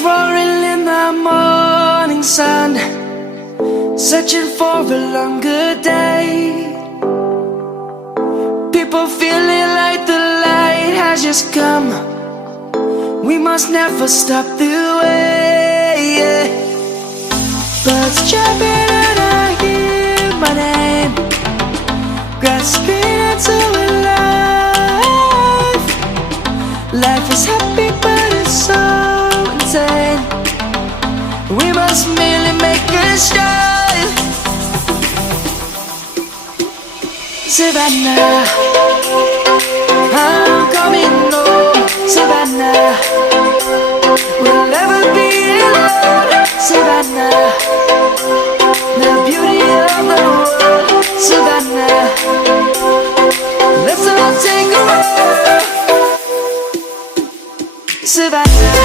Lions roaring in the morning sun, searching for a longer day. People feeling like the light has just come. We must never stop the way. Birds chirping and I hear my name, grasping into a life. Life is happy but it's so insane. We must merely make a start. Savannah, I'm coming home. Savannah, we'll never be alone. Savannah, the beauty of the world. Savannah, let's all take a walk. Savannah,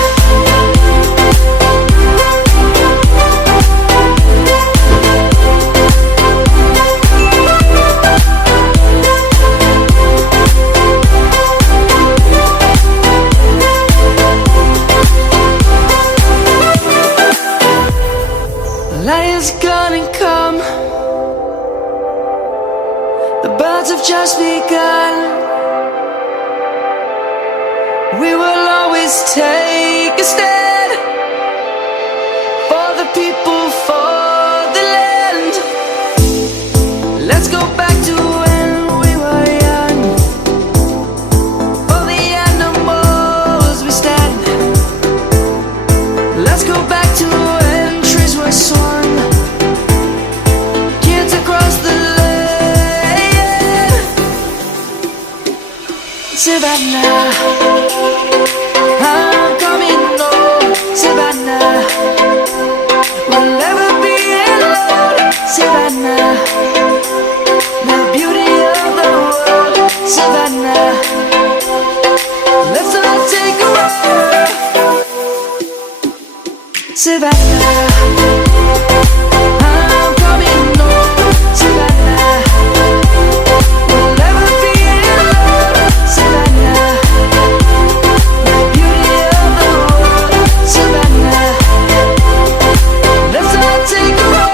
lion's gonna come. The birds have just begun. We will always take a stand for the people, for the land. Let's go back to when we were young. For the animals we stand. Let's go back to when trees were swung, kids across the land. Savannah, I'm coming home. Savannah, we'll never be alone. Savannah, the beauty of the world. Savannah, let's all take a walk. Savannah, I'm coming home. Savannah, we'll never be alone. Savannah, the beauty of the world. Savannah, let's all take a walk.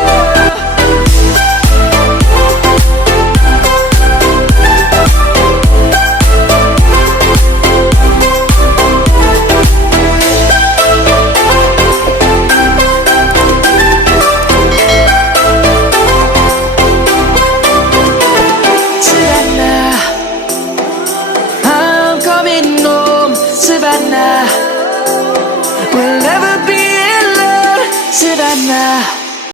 Savannah, I'm coming home. Savannah, we'll never be alone. Savannah.